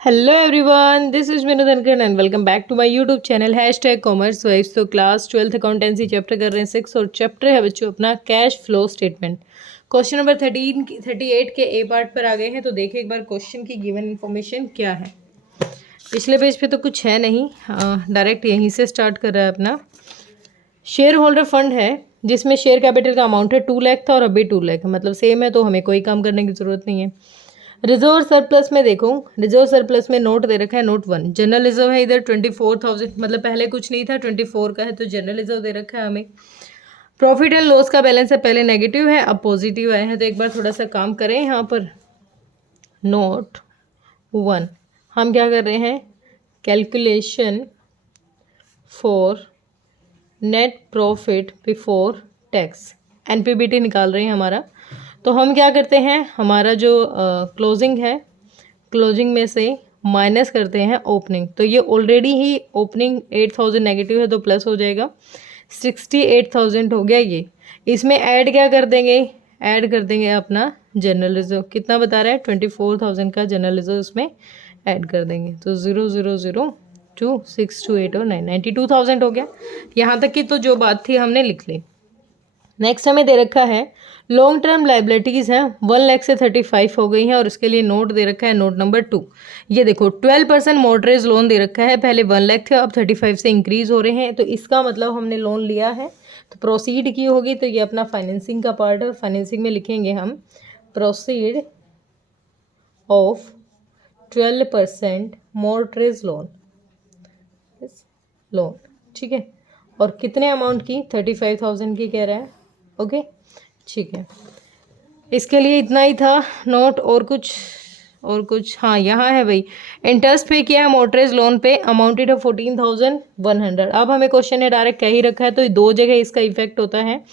Hello everyone, this is Minu Dhankan and welcome back to my YouTube channel #commerce vibes. तो class 12th accountancy chapter कर रहे हैं 6 और chapter है बच्चों अपना cash flow statement. Question number 38 के ए पार्ट पर आ गए हैं। तो देखिए एक बार क्वेश्चन की गिवन इन्फॉर्मेशन क्या है। पिछले पेज पे तो कुछ है नहीं, डायरेक्ट यहीं से स्टार्ट कर रहा है अपना। शेयर होल्डर फंड है जिसमें शेयर कैपिटल का अमाउंट है 2 लाख था और अभी 2 लाख है, मतलब सेम है, तो हमें कोई काम करने की ज़रूरत नहीं है। रिजर्व सरप्लस में देखो, रिजर्व सरप्लस में नोट दे रखा है नोट 1। जनरल रिजर्व है इधर 24,000, मतलब पहले कुछ नहीं था, 24 का है, तो जनरल रिजर्व दे रखा है हमें। प्रॉफिट एंड लॉस का बैलेंस है, पहले नेगेटिव है अब पॉजिटिव आया है। तो एक बार थोड़ा सा काम करें यहाँ पर। नोट 1 हम क्या कर रहे हैं, calculation for net profit before tax, NPBT निकाल रहे हैं हमारा। तो हम क्या करते हैं, हमारा जो क्लोजिंग है, क्लोजिंग में से माइनस करते हैं ओपनिंग। तो ये ऑलरेडी ही ओपनिंग 8,000 नेगेटिव है तो प्लस हो जाएगा, 68,000 हो गया ये। इसमें ऐड क्या कर देंगे, ऐड कर देंगे अपना जनरल रिजर्व। कितना बता रहा है, 24,000 का जनरल रिजर्व इसमें ऐड कर देंगे। तो 0,002 6 2 8 और 9 92,000 हो गया। यहाँ तक की तो जो बात थी हमने लिख ली। नेक्स्ट हमें दे रखा है लॉन्ग टर्म लाइबिलिटीज़ हैं 1 लाख से 35 हो गई हैं और उसके लिए नोट दे रखा है नोट नंबर 2। ये देखो 12% मोटरेज लोन दे रखा है, पहले 1 लाख थे अब 35 से इंक्रीज़ हो रहे हैं। तो इसका मतलब हमने लोन लिया है तो प्रोसीड की होगी, तो ये अपना फाइनेंसिंग का पार्ट है। फाइनेंसिंग में लिखेंगे हम प्रोसीड ऑफ 12% मोटरेज लोन लोन, ठीक है। और कितने अमाउंट की, 35,000 की कह रहा है, ओके ठीक है। इसके लिए इतना ही था नोट, और कुछ हाँ यहाँ है भाई, इंटरेस्ट पे किया है मोटरेज लोन पे, अमाउंटेड है 14,100। अब हमें क्वेश्चन है डायरेक्ट कह ही रखा है तो दो जगह इसका इफेक्ट होता है।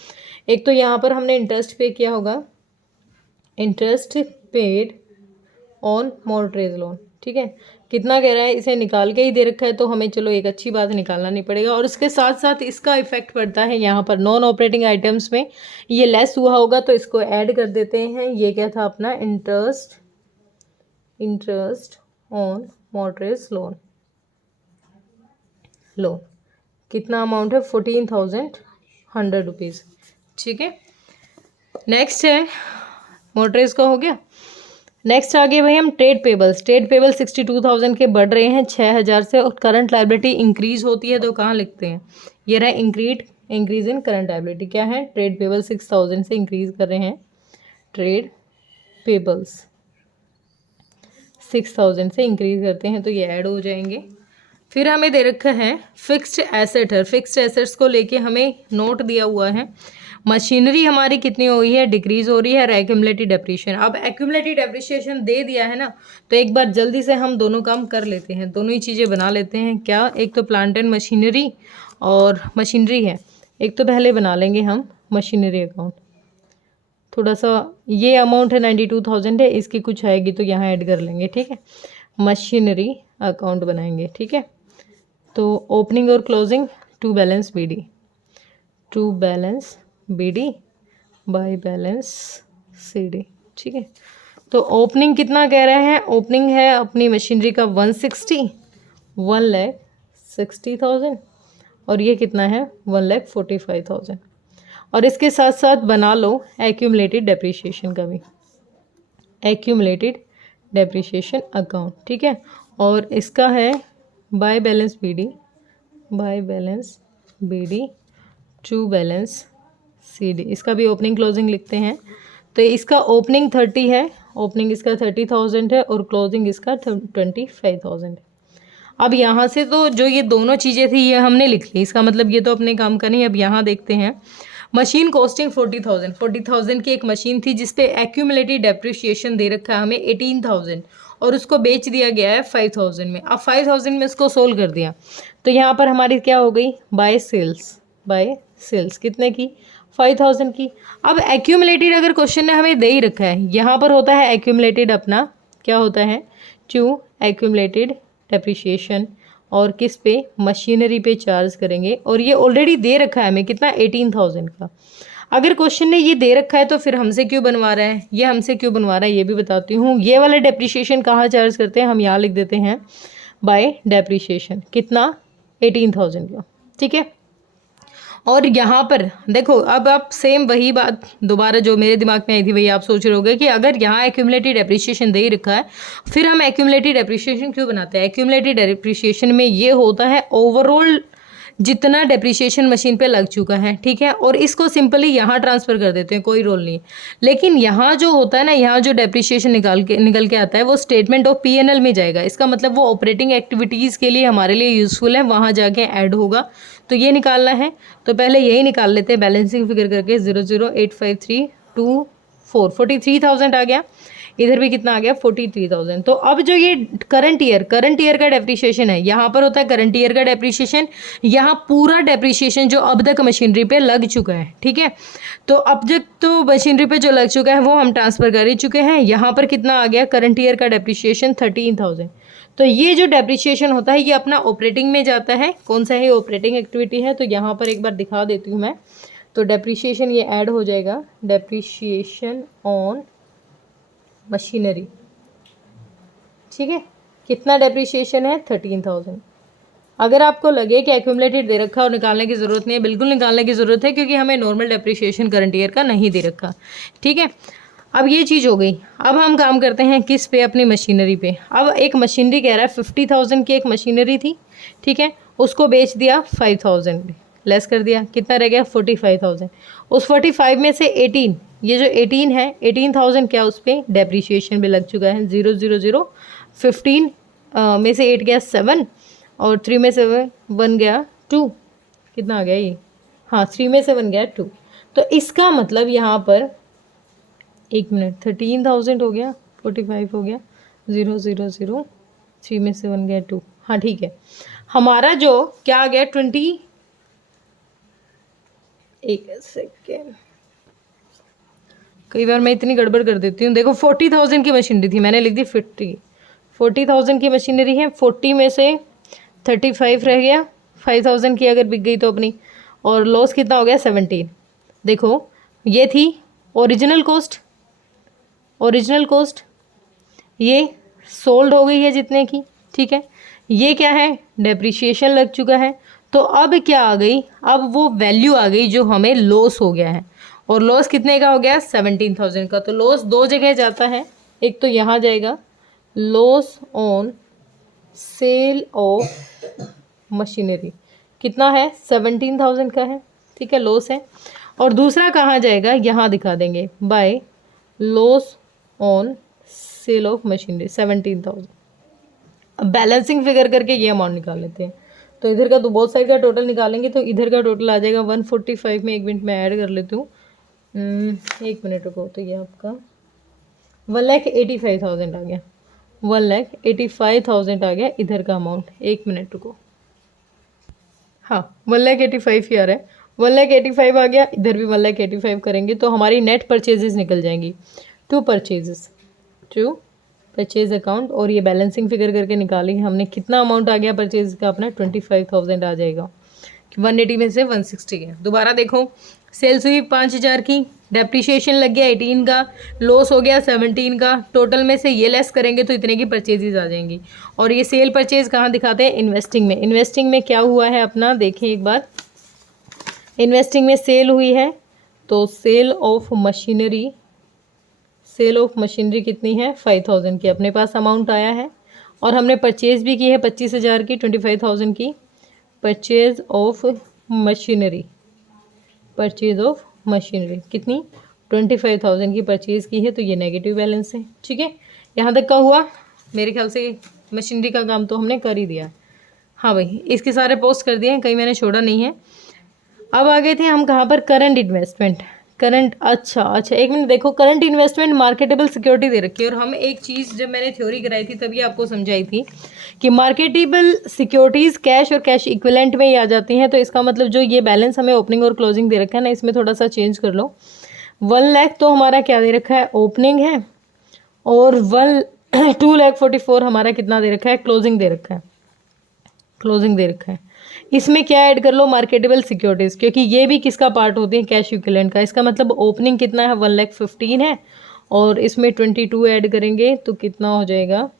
एक तो यहाँ पर हमने इंटरेस्ट पे किया होगा, इंटरेस्ट पेड ऑन मोटरेज लोन, ठीक है। कितना कह रहा है, इसे निकाल के ही दे रखा है तो हमें चलो एक अच्छी बात निकालना नहीं पड़ेगा। और इसके साथ साथ इसका इफेक्ट पड़ता है यहाँ पर नॉन ऑपरेटिंग आइटम्स में, ये लेस हुआ होगा तो इसको ऐड कर देते हैं। ये क्या था अपना इंटरेस्ट ऑन मोटरेज लोन कितना अमाउंट है, 14,100 रुपीज़, ठीक है। नेक्स्ट है मोटरेज का हो गया। नेक्स्ट आगे भाई हम ट्रेड पेबल 62,000 के बढ़ रहे हैं 6,000 से, और करंट लाइबिलिटी इंक्रीज होती है तो कहाँ लिखते हैं, ये रहा इंक्रीज इन करंट लाइबिलिटी। क्या है, ट्रेड पेबल 6,000 से इंक्रीज कर रहे हैं, ट्रेड पेबल्स 6,000 से इंक्रीज करते हैं तो ये ऐड हो जाएंगे। फिर हमें दे रखा है फिक्स्ड एसेट है, फिक्स्ड एसेट्स को लेके हमें नोट दिया हुआ है। मशीनरी हमारी कितनी हो रही है, डिक्रीज हो रही है, और एक्यूमुलेटेड डेप्रिसिएशन। अब एक्यूमुलेटेड डेप्रिसिएशन दे दिया है ना, तो एक बार जल्दी से हम दोनों काम कर लेते हैं, दोनों ही चीज़ें बना लेते हैं। क्या, एक तो प्लांट एंड मशीनरी और मशीनरी है, एक तो पहले बना लेंगे हम मशीनरी अकाउंट। थोड़ा सा ये अमाउंट है 92,000 है, इसकी कुछ आएगी तो यहाँ ऐड कर लेंगे, ठीक है। मशीनरी अकाउंट बनाएंगे, ठीक है। तो ओपनिंग और closing to balance BD by balance CD, ठीक है। तो ओपनिंग कितना कह रहे हैं, ओपनिंग है अपनी मशीनरी का 1,60,000 और ये कितना है 1,45,000। और इसके साथ साथ बना लो एक्यूमुलेटेड डेप्रिसिएशन का भी, एक्यूमुलेटेड डेप्रिसिएशन अकाउंट, ठीक है। और इसका है by balance BD to balance CD, इसका भी ओपनिंग क्लोजिंग लिखते हैं। तो इसका ओपनिंग 30 है, ओपनिंग इसका 30,000 है और क्लोजिंग इसका 25,000 है। अब यहाँ से तो जो ये दोनों चीज़ें थी ये हमने लिख ली, इसका मतलब ये तो अपने काम का नहीं। अब यहाँ देखते हैं मशीन कॉस्टिंग 40,000 की एक मशीन थी जिसपे एक्यूमुलेटेड डेप्रिसिएशन दे रखा है हमें 18,000 और उसको बेच दिया गया है 5,000 में। अब 5,000 में इसको सोल्व कर दिया तो यहाँ पर हमारी क्या हो गई, बाय सेल्स कितने की, 5,000 की। अब एक्यूमुलेटेड अगर क्वेश्चन ने हमें दे ही रखा है, यहाँ पर होता है एक्यूमुलेटेड अपना क्या होता है, टू एक्यूमुलेटेड डेप्रिसिएशन, और किस पे, मशीनरी पे चार्ज करेंगे। और ये ऑलरेडी दे रखा है हमें कितना, 18,000 का। अगर क्वेश्चन ने ये दे रखा है तो फिर हमसे क्यों बनवा रहा है, ये हमसे क्यों बनवा रहा है ये भी बताती हूँ। ये वाला डेप्रिशिएशन कहाँ चार्ज करते हैं, हम यहाँ लिख देते हैं बाय डेप्रिशिएशन, कितना 18,000 का, ठीक है। और यहाँ पर देखो, अब आप सेम वही बात दोबारा जो मेरे दिमाग में आई थी वही आप सोच रहे होगे कि अगर यहाँ एक्यूमुलेटेड डेप्रिसिएशन दे ही रखा है फिर हम एक्यूमुलेटेड डेप्रिसिएशन क्यों बनाते हैं। एक्यूमुलेटेड डेप्रिसिएशन में ये होता है ओवरऑल जितना डेप्रिसिएशन मशीन पे लग चुका है, ठीक है, और इसको सिंपली यहाँ ट्रांसफ़र कर देते हैं, कोई रोल नहीं। लेकिन यहाँ जो होता है ना, यहाँ जो डेप्रिसिएशन निकल के आता है वो स्टेटमेंट ऑफ P&L में जाएगा। इसका मतलब वो ऑपरेटिंग एक्टिविटीज़ के लिए हमारे लिए यूज़फुल है, वहाँ जाके ऐड होगा। तो ये निकालना है तो पहले यही निकाल लेते हैं बैलेंसिंग फिगर करके। 0085324 43,000 आ गया, इधर भी कितना आ गया 43,000। तो अब जो ये करंट ईयर का डेप्रिसिएशन है, यहाँ पर होता है करंट ईयर का डेप्रिसिएशन, यहाँ पूरा डेप्रिसिएशन जो अब तक मशीनरी पे लग चुका है, ठीक है। तो अब जब तो मशीनरी पे जो लग चुका है वो हम ट्रांसफ़र कर ही चुके हैं। यहाँ पर कितना आ गया करंट ईयर का डेप्रिसिएशन 13,000। तो ये जो डेप्रिसिएशन होता है ये अपना ऑपरेटिंग में जाता है। कौन सा है, ऑपरेटिंग एक्टिविटी है। तो यहाँ पर एक बार दिखा देती हूँ मैं। तो डेप्रिसिएशन ये ऐड हो जाएगा, डेप्रिसिएशन ऑन मशीनरी, ठीक है। कितना डेप्रिसिएशन है 13,000। अगर आपको लगे कि एक्यूमुलेटेड दे रखा और निकालने की ज़रूरत नहीं है, बिल्कुल निकालने की ज़रूरत है क्योंकि हमें नॉर्मल डेप्रिसिएशन करंट ईयर का नहीं दे रखा, ठीक है। अब ये चीज़ हो गई। अब हम काम करते हैं किस पे, अपनी मशीनरी पे। अब एक मशीनरी कह रहा है 50,000 की एक मशीनरी थी, ठीक है, उसको बेच दिया 5,000 में, लेस कर दिया, कितना रह गया 45,000। उस 45 में से 18, ये जो 18 है 18,000 क्या उस पर डेप्रिसिएशन भी लग चुका है। 000 15 में से 8 गया 7 और 3 में से 1 गया 2, कितना आ गया ये, हाँ 3 में से 1 गया 2। तो इसका मतलब यहाँ पर 1 मिनट 13,000 हो गया, 45 हो गया, 000 3 में से 1 गया 2, हाँ ठीक है। हमारा जो क्या आ गया 20, एक सेकेंड, कई बार मैं इतनी गड़बड़ कर देती हूँ। देखो 40,000 की मशीनरी थी, मैंने लिख दी 40,000 की मशीनरी है, 40 में से 35 रह गया, 5,000 की अगर बिक गई तो अपनी, और लॉस कितना हो गया 17। देखो ये थी ओरिजिनल कॉस्ट, ये सोल्ड हो गई है जितने की, ठीक है। ये क्या है, डेप्रिसिएशन लग चुका है। तो अब क्या आ गई, अब वो वैल्यू आ गई जो हमें लॉस हो गया है, और लॉस कितने का हो गया 17,000 का। तो लॉस दो जगह जाता है, एक तो यहाँ जाएगा loss on sale of machinery, कितना है 17,000 का है, ठीक है, लॉस है। और दूसरा कहाँ जाएगा, यहाँ दिखा देंगे by loss on sale of machinery 17,000। अब बैलेंसिंग फिगर करके ये अमाउंट निकाल लेते हैं। तो इधर का तो बोथ साइड का टोटल निकालेंगे तो इधर का टोटल आ जाएगा 145 में। 1 मिनट में ऐड कर लेती हूँ, 1 मिनट रुको। तो ये आपका 1,85,000 आ गया, 1,85,000 आ गया इधर का अमाउंट। 1 मिनट रुको, हाँ 1,85,000 ही आ रहा है, 1,85,000 आ गया, इधर भी 1,85,000 करेंगे तो हमारी नेट परचेजेस निकल जाएंगी। टू परचेज अकाउंट, और ये बैलेंसिंग फिगर करके निकाली हमने, कितना अमाउंट आ गया परचेज का अपना 25,000 आ जाएगा। 180 में से 160 है। दोबारा देखो, सेल्स हुई 5,000 की, डेप्रिसिएशन लग गया 18 का, लॉस हो गया 17 का, टोटल में से ये लेस करेंगे तो इतने की परचेजेज आ जाएंगी। और ये सेल परचेज कहाँ दिखाते हैं, इन्वेस्टिंग में। इन्वेस्टिंग में क्या हुआ है अपना देखें एक बार, इन्वेस्टिंग में सेल हुई है तो सेल ऑफ मशीनरी कितनी है 5,000 की अपने पास अमाउंट आया है, और हमने परचेज भी की है 25,000 की, 25,000 की परचेज ऑफ मशीनरी कितनी 25,000 की परचेज की है, तो ये नेगेटिव बैलेंस है, ठीक है। यहाँ तक का हुआ, मेरे ख्याल से मशीनरी का काम तो हमने कर ही दिया। हाँ भाई, इसके सारे पोस्ट कर दिए हैं, कहीं मैंने छोड़ा नहीं है। अब आ गए थे हम कहाँ पर, करंट इन्वेस्टमेंट। अच्छा 1 मिनट देखो, करंट इन्वेस्टमेंट मार्केटेबल सिक्योरिटी दे रखी है। और हम एक चीज़ जब मैंने थ्योरी कराई थी तभी आपको समझाई थी कि मार्केटेबल सिक्योरिटीज़ कैश और कैश इक्विवेलेंट में ही आ जाती हैं। तो इसका मतलब जो ये बैलेंस हमें ओपनिंग और क्लोजिंग दे रखा है ना, इसमें थोड़ा सा चेंज कर लो। 1 लाख तो हमारा क्या दे रखा है, ओपनिंग है, और 2,44,000 हमारा कितना दे रखा है, क्लोजिंग दे रखा है। इसमें क्या ऐड कर लो, मार्केटेबल सिक्योरिटीज़, क्योंकि ये भी किसका पार्ट होती है, कैश इक्विवेलेंट का। इसका मतलब ओपनिंग कितना है, 1,15,000 है, और इसमें 22 ऐड करेंगे तो कितना हो जाएगा,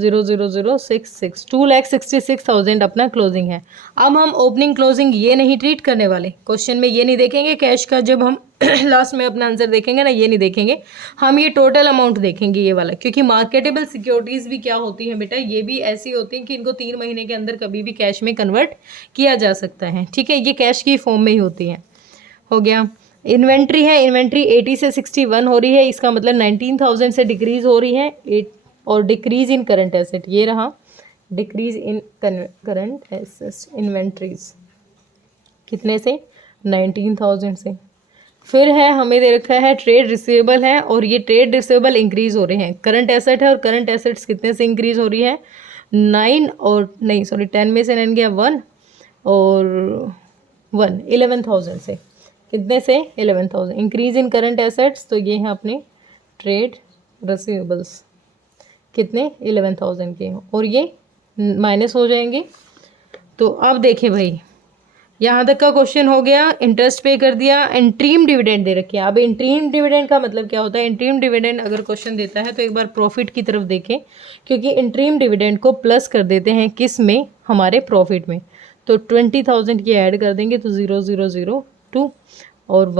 0,0066, 2,66,000 अपना क्लोजिंग है। अब हम ओपनिंग क्लोजिंग ये नहीं ट्रीट करने वाले, क्वेश्चन में ये नहीं देखेंगे कैश का, जब हम लास्ट में अपना आंसर देखेंगे ना, ये नहीं देखेंगे हम, ये टोटल अमाउंट देखेंगे ये वाला, क्योंकि मार्केटेबल सिक्योरिटीज़ भी क्या होती हैं बेटा, ये भी ऐसी होती हैं कि इनको 3 महीने के अंदर कभी भी कैश में कन्वर्ट किया जा सकता है, ठीक है, ये कैश की फॉर्म में ही होती हैं। हो गया। इन्वेंट्री है, इन्वेंट्री 80 से 61 हो रही है, इसका मतलब 19,000 से डिक्रीज हो रही है, और डिक्रीज इन करंट एसेट, ये रहा decrease in current assets inventories, कितने से, 19,000 से। फिर है हमें दे रखा है ट्रेड रिसीवेबल है, और ये ट्रेड रिसीवेबल इंक्रीज हो रहे हैं, करंट एसेट है, और करंट एसेट्स कितने से इंक्रीज हो रही है, 9 और नहीं सॉरी 10 में से 9 गया 1 और 1, 11,000 से, कितने से, 11,000 इंक्रीज इन करंट एसेट्स, तो ये है अपने ट्रेड रिसीवेबल्स, कितने, 11,000 के, और ये माइनस हो जाएंगे। तो अब देखें भाई, यहाँ तक का क्वेश्चन हो गया, इंटरेस्ट पे कर दिया, इंट्रीम डिविडेंड दे रखे हैं। अब इंट्रीम डिविडेंड का मतलब क्या होता है, इंट्रीम डिविडेंड अगर क्वेश्चन देता है तो एक बार प्रॉफिट की तरफ देखें, क्योंकि इंट्रीम डिविडेंड को प्लस कर देते हैं किस में, हमारे प्रॉफिट में। तो 20,000 की ऐड कर देंगे तो 0,002 और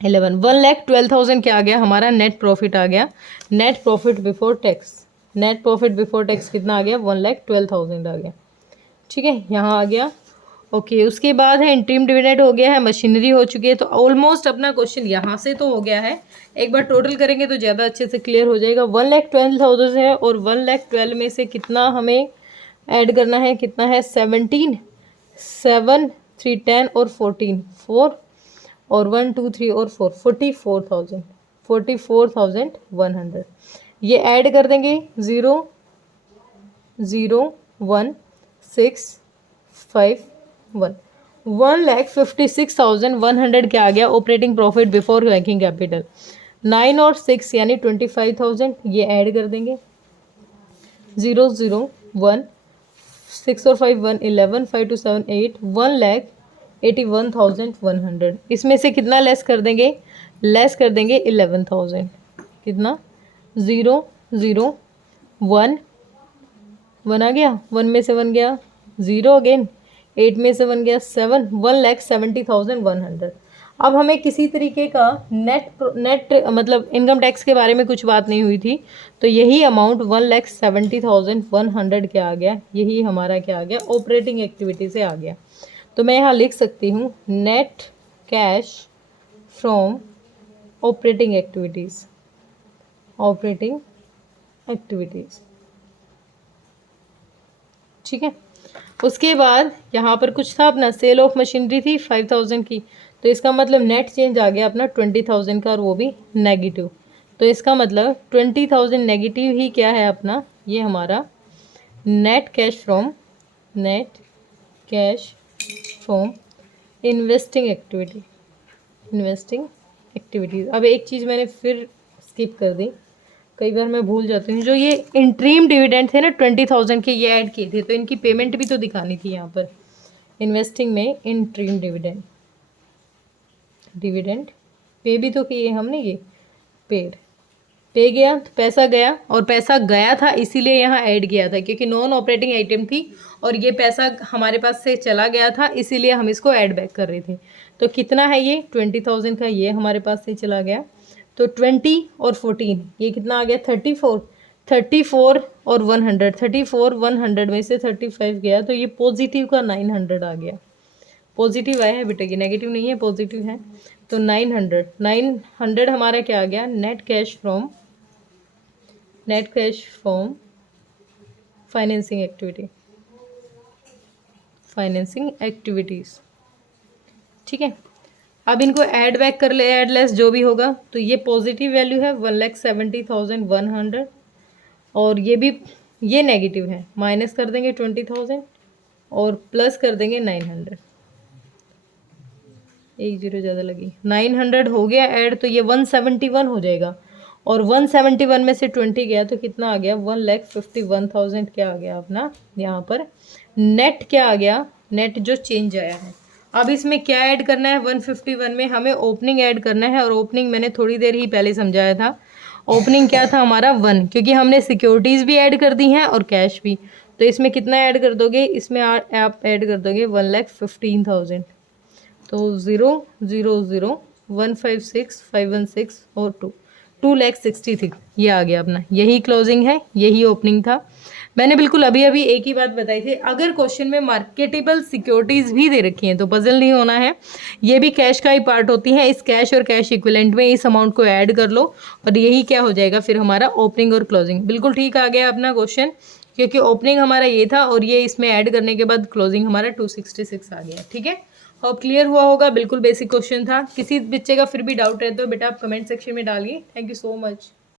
11 1,12,000 क्या आ गया, हमारा नेट प्रॉफिट आ गया, net profit before tax, net profit before tax कितना आ गया, 1,12,000 आ गया, ठीक है, यहाँ आ गया। ओके, उसके बाद है इंट्रीम डिविडेंड हो गया है, मशीनरी हो चुकी है, तो ऑलमोस्ट अपना क्वेश्चन यहाँ से तो हो गया है, एक बार टोटल करेंगे तो ज़्यादा अच्छे से क्लियर हो जाएगा। 1,12,000 है, और 1,12,000 में से कितना हमें ऐड करना है, कितना है, 17, 7, 3, 10 और 14, 4 और 1, 2, 3 और 4, 44,000, 44,100 ये ऐड कर देंगे, 0,0,1,6,5,1, 1,56,100 क्या आ गया, operating profit before working capital. 9 और 6 यानी 25,000 ये ऐड कर देंगे, 0,0,1, 6 और 5 1, 11, 5 2 7 8, 1,81,100, इसमें से कितना लेस कर देंगे, लेस कर देंगे 11,000, कितना, 0,0,1 1 आ गया, 1 में से 1 गया 0 अगेन, 8 में से 1 गया 7, 1,70,100। अब हमें किसी तरीके का नेट मतलब इनकम टैक्स के बारे में कुछ बात नहीं हुई थी, तो यही अमाउंट 1,70,100 क्या आ गया, यही हमारा क्या आ गया, ऑपरेटिंग एक्टिविटी से आ गया। तो मैं यहाँ लिख सकती हूँ net cash from operating activities, operating activities, ठीक है। उसके बाद यहाँ पर कुछ था अपना, सेल ऑफ मशीनरी थी 5,000 की, तो इसका मतलब नेट चेंज आ गया अपना 20,000 का, और वो भी नेगेटिव। तो इसका मतलब 20,000 नेगेटिव ही क्या है अपना, ये हमारा net cash from, net cash from investing activity, investing activities. अब एक चीज़ मैंने फिर स्किप कर दी, कई बार मैं भूल जाती हूँ, जो ये इंट्रीम डिविडेंड थे ना 20,000 के, ये ऐड किए थे, तो इनकी पेमेंट भी तो दिखानी थी यहाँ पर इन्वेस्टिंग में, इंट्रीम डिविडेंड, डिविडेंड पे भी तो किए हमने, ये पेड, पे गया तो पैसा गया, और पैसा गया था इसीलिए यहाँ ऐड किया था, क्योंकि नॉन ऑपरेटिंग आइटम थी और ये पैसा हमारे पास से चला गया था, इसीलिए हम इसको ऐड बैक कर रहे थे। तो कितना है ये, 20,000 का, ये हमारे पास से चला गया, तो 20 और 14 ये कितना आ गया, 34, 34 और 100, 34 100 में से 35 गया, तो ये पॉजिटिव का 900 आ गया, पॉजिटिव आया है बेटा, ये नेगेटिव नहीं है, पॉजिटिव है। तो 900 हमारा क्या आ गया, net cash from, net cash from financing activity, financing activities, ठीक है। अब इनको ऐड बैक कर ले, ऐड लेस जो भी होगा, तो ये पॉजिटिव वैल्यू है 1,70,100, और ये भी, ये नेगेटिव है, माइनस कर देंगे 20,000 और प्लस कर देंगे 900, एक जीरो ज़्यादा लगी, 900 हो गया ऐड, तो ये 171 हो जाएगा, और 171 में से 20 गया तो कितना आ गया, 1,51,000 क्या आ गया अपना यहाँ पर नेट, क्या आ गया, नेट जो चेंज आया है। अब इसमें क्या ऐड करना है, 151 में हमें ओपनिंग ऐड करना है, और ओपनिंग मैंने थोड़ी देर ही पहले समझाया था। ओपनिंग क्या था हमारा 1, क्योंकि हमने सिक्योरिटीज़ भी ऐड कर दी हैं और कैश भी। तो इसमें कितना ऐड कर दोगे, इसमें आप ऐड कर दोगे 1,15,000। तो 0 0 0 156 516 और 2,60,000 ये आ गया अपना। यही क्लोजिंग है, यही ओपनिंग था। मैंने बिल्कुल अभी अभी एक ही बात बताई थी, अगर क्वेश्चन में मार्केटेबल सिक्योरिटीज़ भी दे रखी हैं तो पजल नहीं होना है, ये भी कैश का ही पार्ट होती हैं। इस कैश और कैश इक्विवेलेंट में इस अमाउंट को ऐड कर लो और यही क्या हो जाएगा फिर हमारा ओपनिंग और क्लोजिंग। बिल्कुल ठीक आ गया अपना क्वेश्चन, क्योंकि ओपनिंग हमारा ये था और ये इसमें ऐड करने के बाद क्लोजिंग हमारा 266 आ गया। ठीक है, होप क्लियर हुआ होगा। बिल्कुल बेसिक क्वेश्चन था। किसी बच्चे का फिर भी डाउट है तो बेटा आप कमेंट सेक्शन में डालिए। Thank you so much.